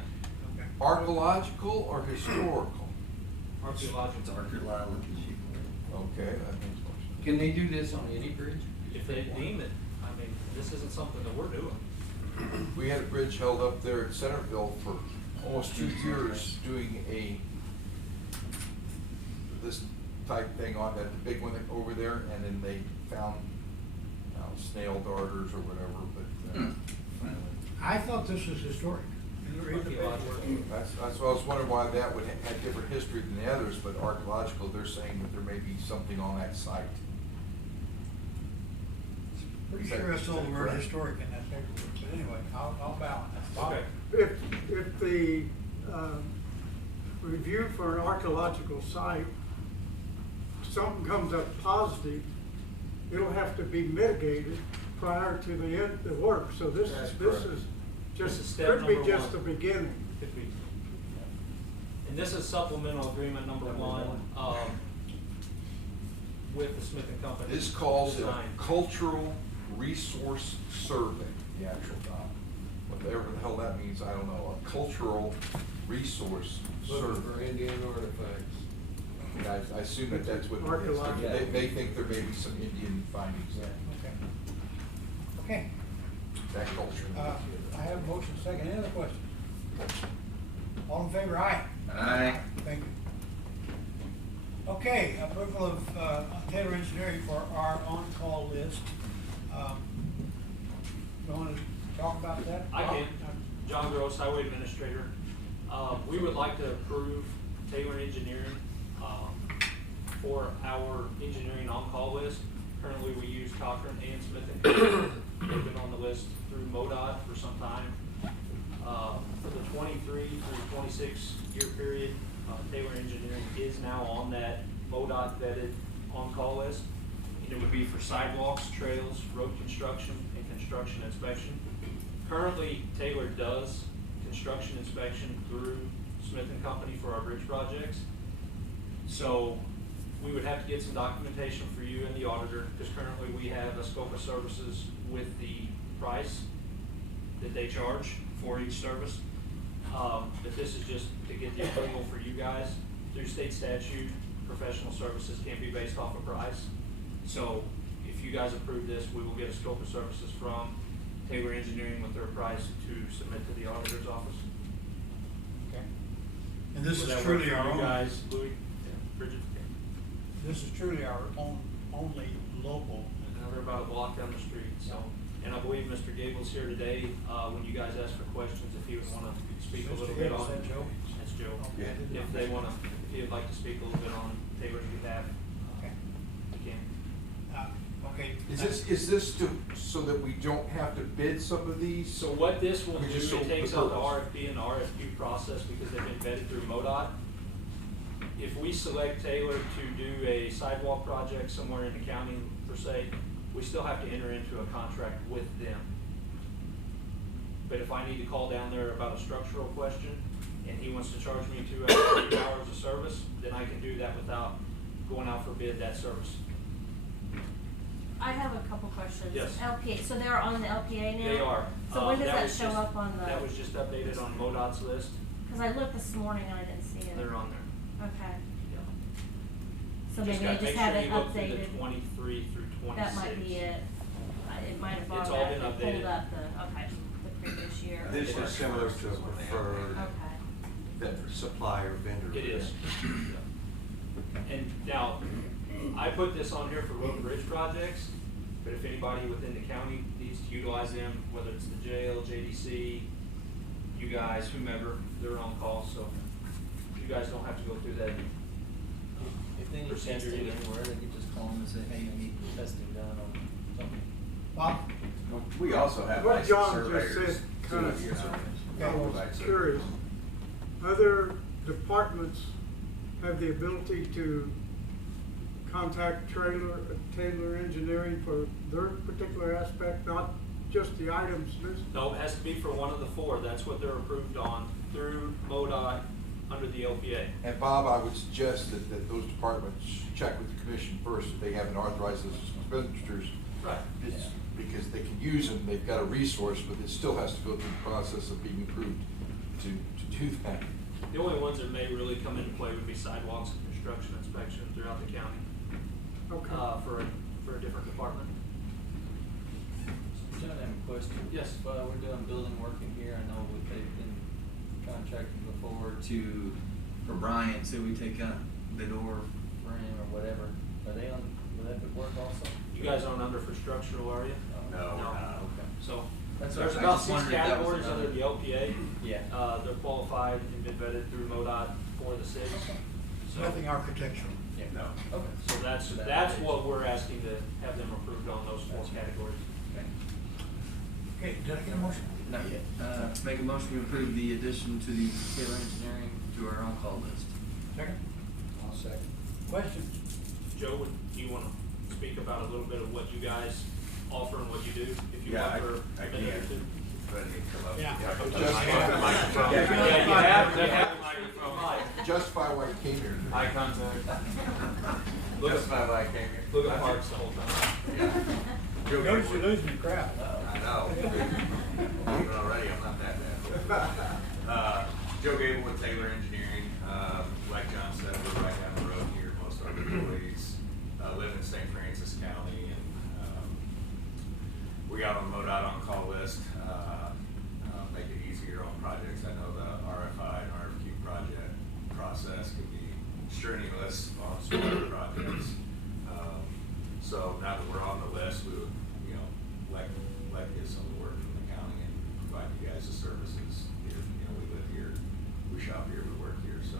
Okay. Archaeological or historical? Archaeological. Archaeological. Okay, that makes more sense. Can they do this on any bridge? If they deem it, I mean, this isn't something that we're doing. We had a bridge held up there at Centerville for almost 2 years doing this type thing on that, the big one over there, and then they found snail darters or whatever, but I thought this was historic. that's why I was wondering why that would have different history than the others, but archaeological, they're saying that there may be something on that site. Pretty sure I saw the word historic in that paperwork, but anyway, I'll bow on that. Okay. if the review for an archaeological site, something comes up positive, it'll have to be mitigated prior to the end of the work. So this is This is just, step could be number just the one. beginning. Could be. And this is supplemental agreement number 1, with the Smith and Company. This calls it design. cultural resource survey, the actual doc. Whatever the hell that means, I don't know, a cultural resource survey. For Indian artifacts. I assume that that's what it is. Archaeological. They think there may be some Indian findings there. Okay. That culture. I have a motion second. Any other questions? All in favor, aye. Aye. Thank you. Okay, approval of Taylor Engineering for our on-call list. You want to talk about that? I can. John Gross, Highway Administrator. We would like to approve Taylor Engineering for our engineering on-call list. Currently, we use Cochran and Smith & Company. They've been on the list through MoDOT for some time. For the 23 through 26 year period, Taylor Engineering is now on that MoDOT vetted on-call list. And it would be for sidewalks, trails, road construction, and construction inspection. Currently, Taylor does construction inspection through Smith & Company for our bridge projects. So we would have to get some documentation for you and the auditor, because currently we have a scope of services with the price that they charge for each service. But this is just to get the approval for you guys. Through state statute, professional services can't be based off of price. So if you guys approve this, we will get a scope of services from Taylor Engineering with their price to submit to the auditor's office. Okay. And this Would is that truly work for our you own. guys, Louis, Bridget? This is truly our own, only local. And we're about a block down the street, so. And I believe Mr. Gable's here today, when you guys ask for questions, if he would wanna speak a little bit on. Is that Joe? That's Joe. Okay. If they wanna, if he'd like to speak a little bit on Taylor's behalf, Okay. you can. Okay. Is this so that we don't have to bid some of these? So what this will do, We just it sold takes the out the purpose. RFP and the RFQ process because they've been vetted through MoDOT. If we select Taylor to do a sidewalk project somewhere in the county per se, we still have to enter into a contract with them. But if I need to call down there about a structural question and he wants to charge me 2 hours, 3 hours of service, then I can do that without going out for bid that service. I have a couple questions. Yes. LPA, so they're on the LPA now? They are. So when does that was show just- up on the? That was just updated on MoDOT's list. Cause I looked this morning and I didn't see it. They're on there. Okay. Yeah. So maybe I just had it Make sure you look through updated. the 23 through 26. That might be it. It might have It's gone all back been and updated. pulled up the, okay, the previous year. This is similar to a preferred. Okay. supplier, vendor. It is. And now, I put this on here for road and bridge projects, but if anybody within the county needs to utilize them, whether it's the jail, JDC, you guys, whomever, they're on call, so you guys don't have to go through that. If they need testing anywhere, they can just call them and say, hey, I need testing done on something. Bob? We also have What licensed John just surveyors. said kind of too, you know. Okay. Provide service. curious. Other departments have the ability to contact Taylor Engineering for their particular aspect, not just the items listed? No, it has to be for one of the four, that's what they're approved on through MoDOT under the LPA. And Bob, I would suggest that those departments check with the commission first if they haven't authorized those expenditures. Right. It's because they can use them, they've got a resource, but it still has to go through the process of being approved to do that. The only ones that may really come into play would be sidewalks and construction inspection throughout the county. Okay. For a different department. John, I have a question. Yes. Well, we're doing building work in here. I know they've been contracted before for Brian, so we take the door frame or whatever. Are they on, will that work also? You guys aren't under for structural, are you? No, we're not. Okay. So, That's there's all right. I about just 6 wondered if that was categories under another- the LPA. Yeah. They're qualified and been vetted through MoDOT for the 6. So, Nothing architectural. Yeah. No. Okay. so that's what we're asking to have them approved on, those 4 categories. Okay. Okay, did I get a motion? Not yet. Make a motion to approve the addition to the Taylor Engineering to our on-call list. Second? I'll second. Questions? Joe, do you want to speak about a little bit of what you guys offer and what you do, if you Yeah, want for I a minute or can. two? Go ahead and come up. Yeah. Microphone. Yeah, you have the microphone. Justify why you came here. Eye contact. Justify why I came here. Look at Parks the whole time. Joe Notice you're Gable. losing the crowd. I know. Even already, I'm not that bad. Joe Gable with Taylor Engineering. Like John said, we're right down the road here. Most of our employees live in St. Francis County, and we got on the MoDOT on-call list. Make it easier on projects. I know the RFI and RFQ project process can be strenuous on smaller projects. So now that we're on the list, we would, like get some of the work from the county and provide you guys the services. If, we live here, we shop here, we work here, so,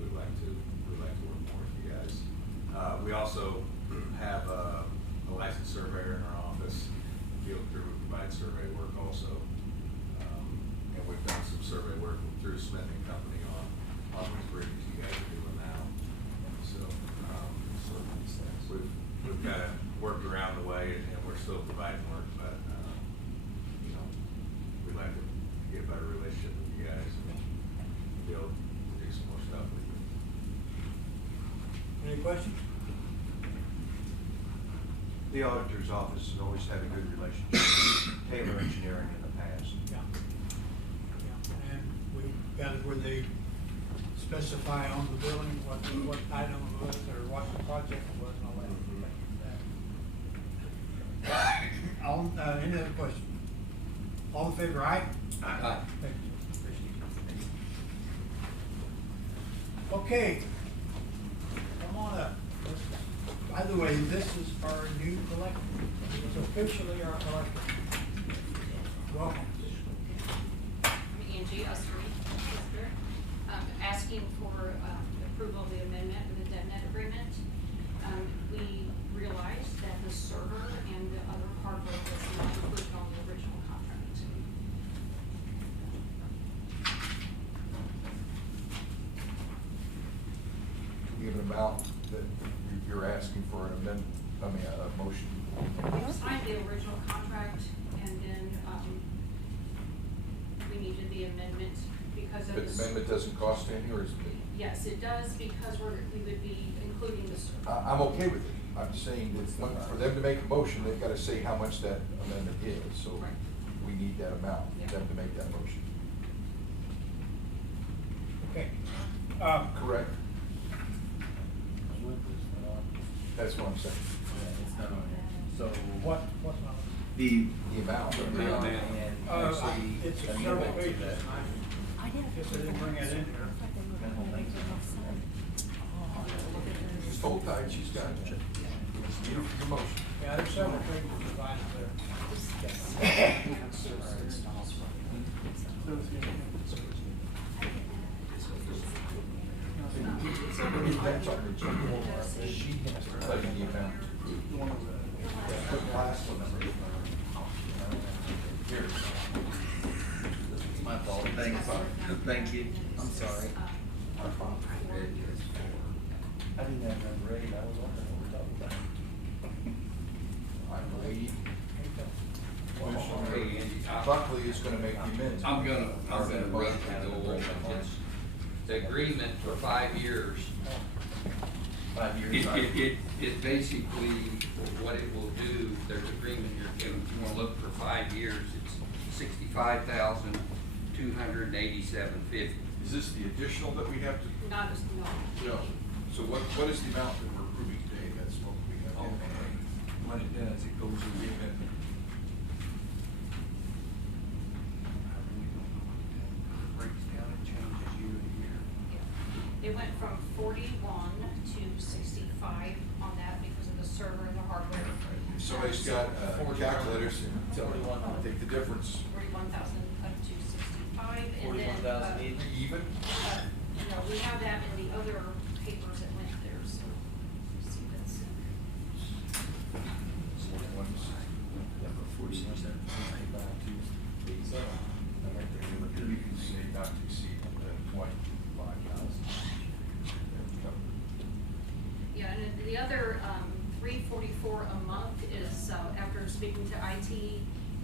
we'd like to work more with you guys. We also have a licensed surveyor in our office. Field crew would provide survey work also. And we've done some survey work through Smith and Company on these bridges you guys are doing now. So, we've kind of worked around the way, and we're still providing work, but, we'd like to get a better relationship with you guys and be able to do some more stuff with you. Any questions? The auditor's office has always had a good relationship with Taylor Engineering in the past. Yeah. Yeah, and we got it where they specify on the billing what item it was or what the project was and all that. Any other questions? All in favor, aye? Aye. Thank you. Appreciate it. Okay. Come on up. By the way, this is our new collector. It's officially our collector. Welcome. I'm Angie Ussery, solicitor, asking for approval of the amendment with the DevNet agreement. We realized that the server and the other hardware was not included on the original contract. Give an amount that you're asking for an amendment, a motion. We signed the original contract and then, we needed the amendment because of But the amendment doesn't cost any, or is it? Yes, it does because we would be including the server. I'm okay with it. I'm saying that for them to make a motion, they've got to say how much that amendment is, so Right. we need that amount, Yeah. for them to make that motion. Okay. Correct? With this one on. That's what I'm saying. Yeah, it's not on there. So. What's not? The The amount. amount and actually It's a amendment several to pages. that. I Guess I didn't bring that in here. Just hold tight, she's got it. Your motion. Yeah, there's several pages provided there. That's on the agenda. She has to tell you the amount to approve. Put the last one number. Here. My fault. Thank you. I'm sorry. I didn't have that ready, I was wondering what we're talking about. I believe. Buckley is gonna make the amendment. I'm gonna run through the whole thing. It's the agreement for 5 years. 5 years. It basically, what it will do, there's agreement here, Kevin, if you wanna look for 5 years, it's $65,287.50. Is this the additional that we have to? Not as, no. No. So what is the amount that we're approving today? That's what we have. When it does, it goes in the amendment. Breaks down and changes year to year. It went from 41 to 65 on that because of the server and the hardware. If somebody's got calculators, take the difference. 41,000 up to 65, and then. 41,000 even? No, we have that in the other papers that went there, so. See, that's. Number 41, 75, 287. You can say not to exceed 25,000. Yeah, and then the other, $344 a month is, after speaking to IT,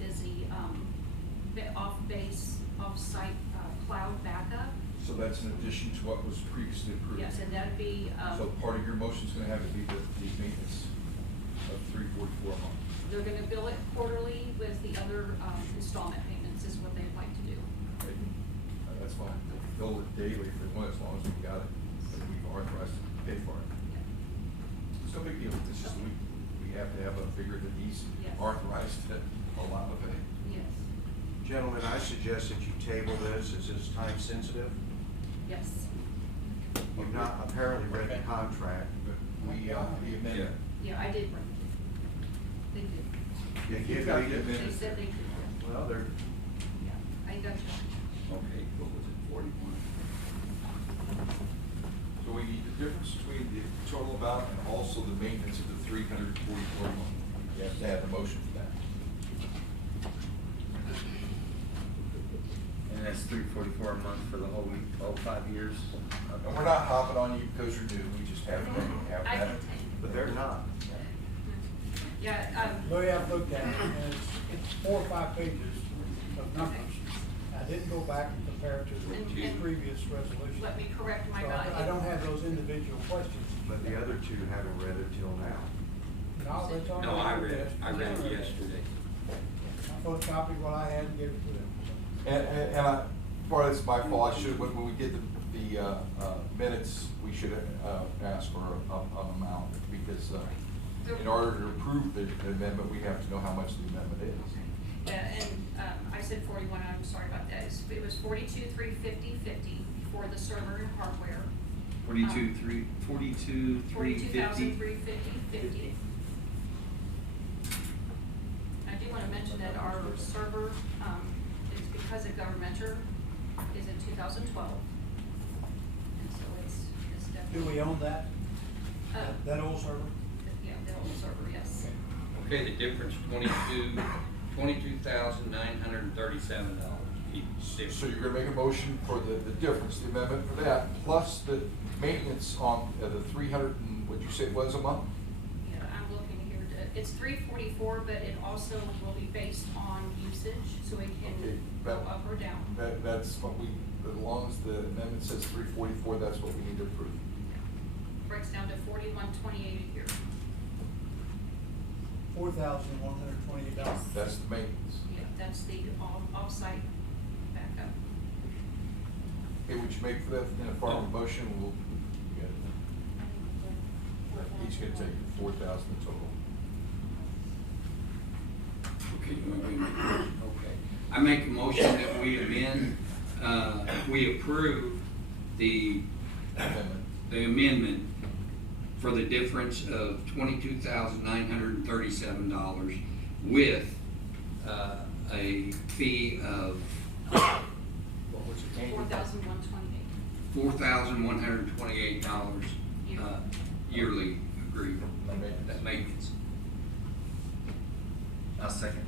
is the, off-site, cloud backup. So that's in addition to what was previously approved? Yes, and that'd be, So part of your motion is gonna have to be the maintenance of $344 a month. they're gonna bill it quarterly with the other, installment payments is what they'd like to do. Okay. That's fine. Bill it daily if they want, as long as we got it, but we've authorized to pay for it. It's no big deal. It's just we have to have a figure that he's Yes. authorized to allow of it. Yes. Gentlemen, I suggest that you table this. Is this time sensitive? Yes. You've not apparently read the contract. We amended. Yeah, I did bring it. They did. They You've did got read the it. They amendment. said they did. Well, they're, Yeah, I got you. Okay, what was it, 41? So we need the difference between the total amount and also the maintenance of the $344 a month. You have to have a motion for that. And that's $344 a month for the whole 5 years. And we're not hopping on you because you're new. We just have to have I that. can but they're not. Yeah, The way I've looked at it, and it's 4 or 5 pages of numbers. I didn't go back and compare it to the And- previous resolution. let me correct my So guy. I don't have those individual questions. But the other two haven't read it till now. No, that's all. No, I read it yesterday. I photocopied what I had and gave it to them. And I, part of it's my fault. I should, when we did the minutes, we should ask for an amount because in order to approve the amendment, we have to know how much the amendment is. Yeah, and, I said 41, I'm sorry about that. It was 42,350 for the server and hardware. 42,350. I do wanna mention that our server, is because of governmental, is in 2012. And so it's Do definitely. we own that? That old server? Yeah, the old server, yes. Okay, the difference, $22,937 each. So you're gonna make a motion for the difference, the amendment for that, plus the maintenance on the 300 and, what'd you say it was a month? Yeah, I'm looking here, it's 344, but it also will be based on usage, so it Okay, can go that- up or down. That's what we, as long as the amendment says 344, that's what we need to approve. Breaks down to 4128 a year. $4,128. That's the maintenance. Yeah, that's the off-site backup. Okay, would you make for that in a form of motion, we'll get it. Each gonna take 4,000 total. Okay, okay. I make a motion that we amend we approve the amendment for the difference of $22,937 with a fee of what was it? $4,128 yearly agreement, that maintenance. I'll second.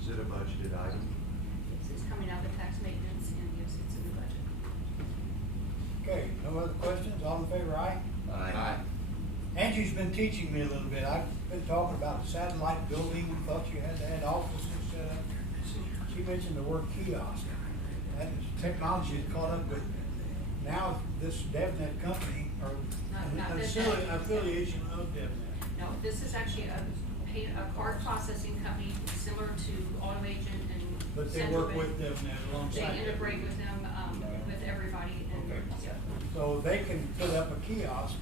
Is it a budgeted item? It's coming out of tax maintenance and yes, it's in the budget. Okay, no other questions? All in favor, aye? Aye. Angie's been teaching me a little bit. I've been talking about the satellite building and thought you had to have offices set up. She mentioned the word kiosk. That is, technology has caught up with, now this DevNet company, or Not an this affiliation of DevNet. No, this is actually a card processing company similar to AutoAgent and But they Central work Bank. with DevNet alongside. They integrate with them, with everybody and, Okay. yeah. So they can put up a kiosk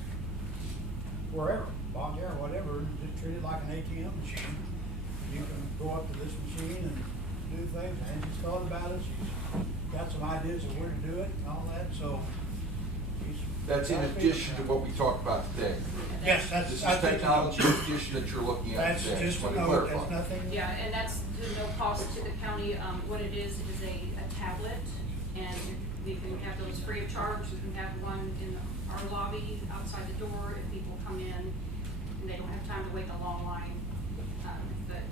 wherever, Bonnier or whatever, and just treat it like an ATM machine. You can go up to this machine and do things, and she's thought about it, she's got some ideas of where to do it and all that, so. That's in addition to what we talked about today. Yes, that's. This is I think- technology addition that you're looking at That's today. just a Let me note, clarify. that's nothing. Yeah, and that's to no cost to the county. What it is a tablet, and we can have those free of charge. We can have one in our lobby outside the door if people come in and they don't have time to wait in a long line. But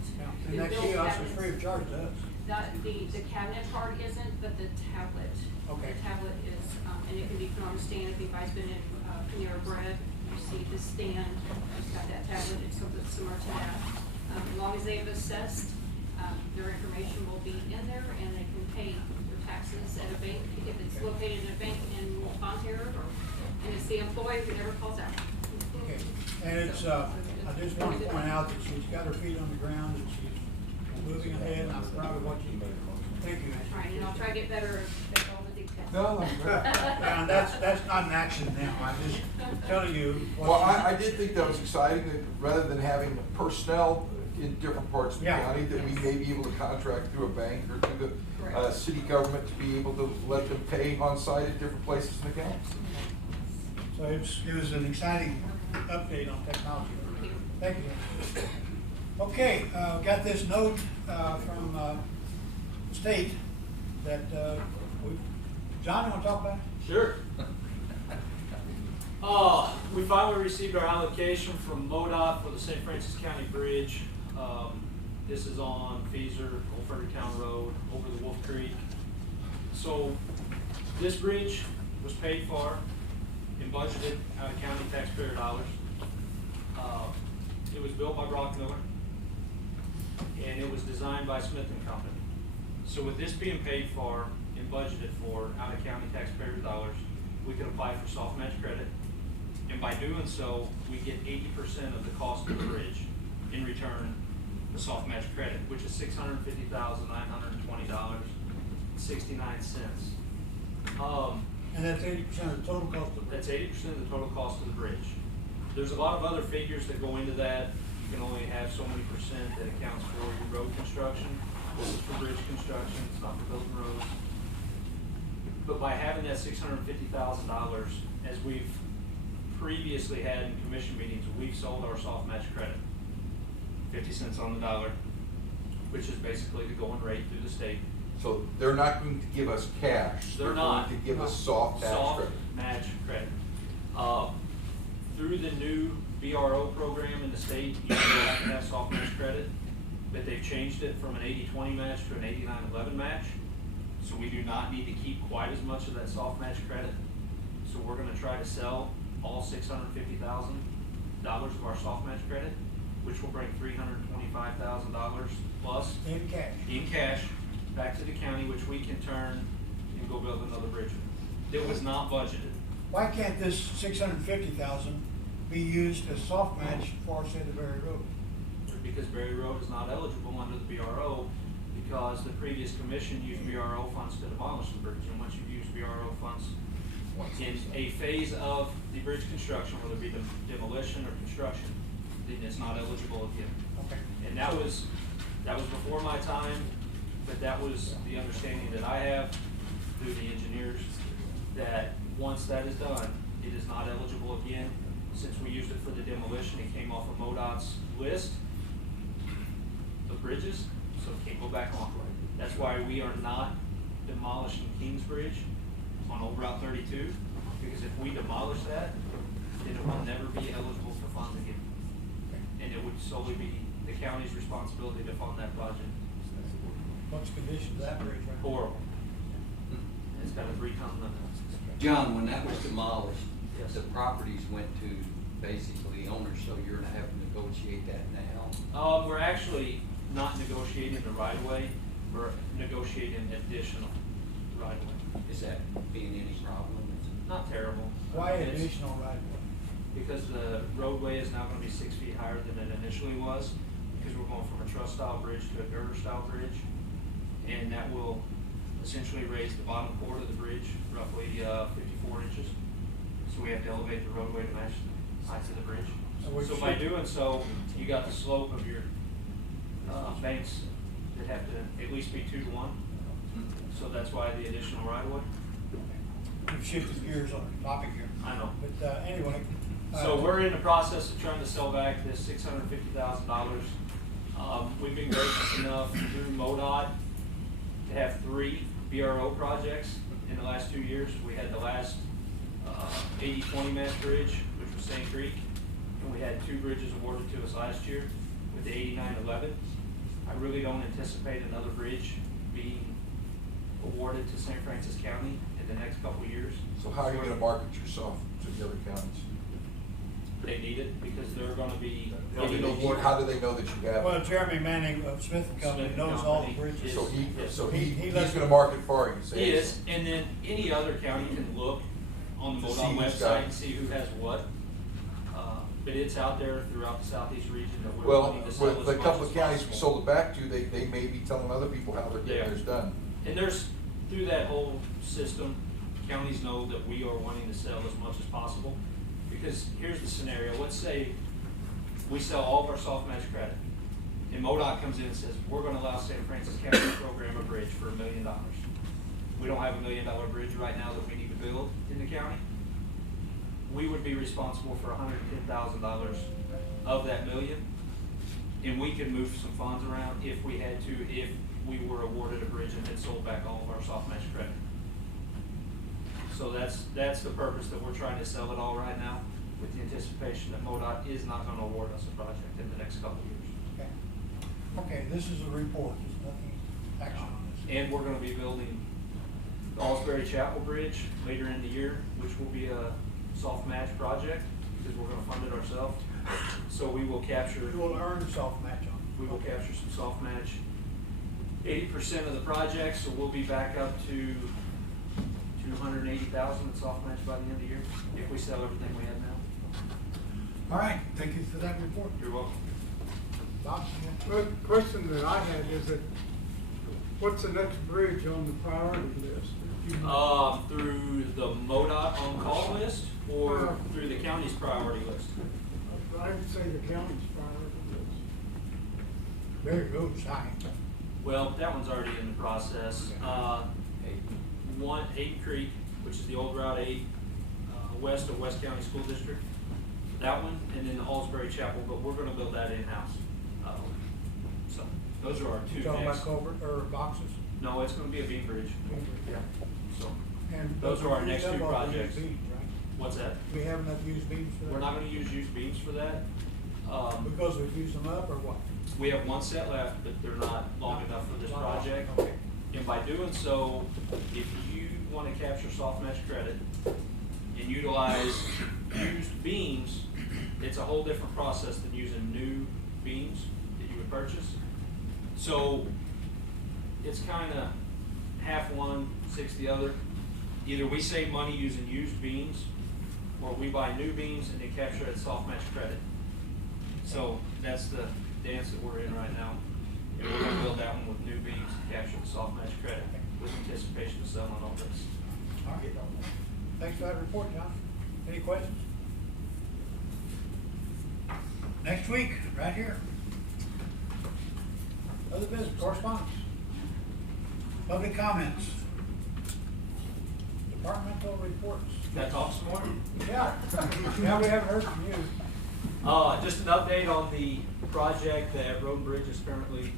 And that kiosk is free of charge to us. the cabinet card isn't, but the tablet. Okay. The tablet is, and it can be put on a stand. If anybody's been in Panera Bread, you see the stand, it's got that tablet, it's something similar to that. As long as they have assessed, their information will be in there and they can pay their taxes at a bank, if it's located in a bank in Bonterra, and it's the employee who never calls out. Okay, and it's, I just want to point out that she's got her feet on the ground and she's moving ahead, and I'm proud of what she's doing. Thank you, Ashley. Right, and I'll try to get better at all the details. No, that's great. And that's not an action now, I'm just telling you. what Well, she- I did think that was exciting, that rather than having personnel in different parts of the Yeah. county, that we may be able to contract through a bank or through the Correct. city government to be able to let them pay on site at different places in the county. So it was an exciting update on technology. Thank you. Okay, got this note from the state that John, you want to talk about it? Sure. We finally received our allocation from MoDOT for the St. Francis County Bridge. This is on Feezer, Old Fredericktown Road, over the Wolf Creek. So this bridge was paid for and budgeted out of county taxpayer dollars. It was built by Brock Miller, and it was designed by Smith & Company. So with this being paid for and budgeted for out of county taxpayer dollars, we can apply for soft match credit. And by doing so, we get 80% of the cost of the bridge. In return, the soft match credit, which is $650,920.69. And that's 80% of the total cost of the bridge. That's 80% of the total cost of the bridge. There's a lot of other figures that go into that. You can only have so many percent that accounts for your road construction. This is for bridge construction, it's not for building roads. But by having that $650,000, as we've previously had in commission meetings, we've sold our soft match credit. 50 cents on the dollar, which is basically the going rate through the state. So they're not going to give us cash. They're not. going to give us soft match credit. Match credit. Through the new BRO program in the state, you still have to have soft match credit, but they've changed it from an 80-20 match to an 89-11 match. So we do not need to keep quite as much of that soft match credit. So we're gonna try to sell all $650,000 of our soft match credit, which will bring $325,000 plus In cash. in cash back to the county, which we can turn and go build another bridge. It was not budgeted. Why can't this $650,000 be used as soft match for, say, the Berry Road? Because Berry Road is not eligible under the BRO, because the previous commission used BRO funds to demolish the bridge. And once you've used BRO funds in a phase of the bridge construction, whether it be demolition or construction, then it's not eligible again. Okay. And that was before my time. but that was the understanding that I have through the engineers, that once that is done, it is not eligible again. Since we used it for the demolition, it came off of MoDOT's list of bridges, so it can't go back on. That's why we are not demolishing Kingsbridge on Old Route 32, because if we demolish that, then it will never be eligible for funds again. And it would solely be the county's responsibility to fund that project. What's the condition of that bridge right now? Horrible. It's got a 3-ton limit. John, when that was demolished, Yes. the properties went to basically owners, so you're gonna have to negotiate that now? We're actually not negotiating the right of way, we're negotiating additional right of way. Is that being any problem? Not terrible. Why It's- additional right of way? Because the roadway is now gonna be 6 feet higher than it initially was, because we're going from a truss style bridge to a girder style bridge. And that will essentially raise the bottom chord of the bridge roughly 54 inches. So we have to elevate the roadway to match the height of the bridge. So by doing so, you got the slope of your banks that have to at least be 2 to 1. So that's why the additional right of way. We've shifted gears on the topic here. I know. But, anyway. So we're in the process of trying to sell back this $650,000. We've been gracious enough through MoDOT to have 3 BRO projects in the last 2 years. We had the last 80-20 Mass Bridge, which was St. Creek, and we had 2 bridges awarded to us last year with the 8911. I really don't anticipate another bridge being awarded to St. Francis County in the next couple of years. So how are you gonna market yourself to the other counties? They need it because they're gonna be. How do they know that you have it? Well, Jeremy Manning of Smith and Company Smith knows and all the Company bridges. So he's lets- gonna market for you, say. He is, and then any other county can look on the To see MoDOT who's got website it. and see who has what. But it's out there throughout the southeast region that we're Well, wanting to sell as with the much couple as of counties we possible. sold it back to, they may be telling other people how they're getting theirs done. And there's, through that whole system, counties know that we are wanting to sell as much as possible. Because here's the scenario, let's say we sell all of our soft match credit, and MoDOT comes in and says, we're gonna allow St. Francis County to program a bridge for $1 million. We don't have $1 million bridge right now that we need to build in the county. We would be responsible for $110,000 of that million, and we could move some funds around if we had to, if we were awarded a bridge and had sold back all of our soft match credit. So that's the purpose that we're trying to sell it all right now, with the anticipation that MoDOT is not gonna award us a project in the next couple of years. Okay, this is a report, there's nothing action on this. And we're gonna be building the Alsbury Chapel Bridge later in the year, which will be a soft match project, because we're gonna fund it ourselves. So we will capture. You will earn soft match on it. We will capture some soft match. 80% of the project, so we'll be back up to 280,000 in soft match by the end of the year, if we sell everything we have now. All right, thank you for that report. You're welcome. Bob? Well, the question that I had is that, what's the next bridge on the priority list? Through the MoDOT on-call list, or through the county's priority list? I would say the county's priority list. Very good, sign. Well, that one's already in the process. 8 Creek, which is the old Route 8, west of West County School District. That one, and then the Alsbury Chapel, but we're gonna build that in-house. So, those are our 2 You talking next. about culvert or boxes? No, it's gonna be a beam bridge. Yeah, so, And those are our we next have 2 all the used projects. beams, right? What's that? We have enough used beams for that? We're not gonna use used beams for that. Because we've used them up, or what? We have 1 set left, but they're not long enough for this Not long, project. okay. And by doing so, if you wanna capture soft match credit and utilize used beams, it's a whole different process than using new beams that you would purchase. So, it's kinda half one, 6 the other. Either we save money using used beams, or we buy new beams and then capture that soft match credit. So, that's the dance that we're in right now. And we're gonna build that one with new beams to capture the soft match credit, with anticipation of selling all this. All right. Thanks for that report, John. Any questions? Next week, right here. Other business, correspondence. Public comments. Departmental reports. Can I talk some more? Yeah, yeah, we haven't heard from you. Just an update on the project that Road and Bridge is currently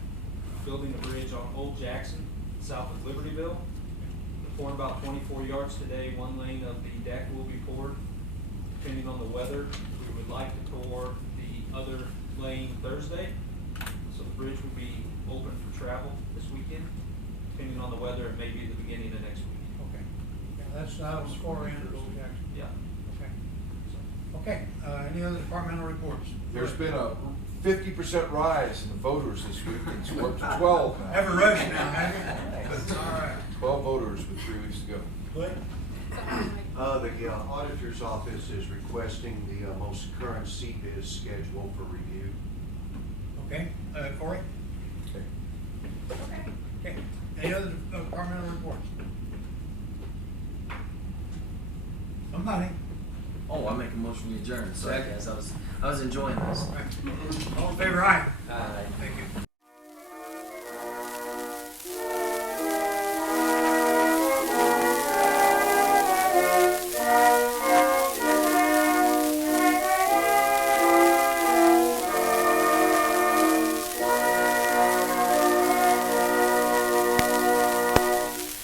building a bridge on Old Jackson, south of Libertyville. We're pouring about 24 yards today. One lane of the deck will be poured. Depending on the weather, we would like to pour the other lane Thursday. So the bridge will be open for travel this weekend. Depending on the weather, it may be the beginning of next week. Okay. Yeah, that's out of score end of Old Jackson. Yeah. Okay. Okay, any other departmental reports? There's been a 50% rise in the voters this week. It's up to 12 now. Have a rush now, have you? All right. 12 voters with 3 weeks to go. Good. The auditor's office is requesting the most current CBIZ schedule for review. Okay, Corey? Okay. Okay, any other departmental reports? Somebody? Oh, I make a motion to adjourn. Sorry, guys, I was enjoying this. All in favor, aye? Aye. Thank you.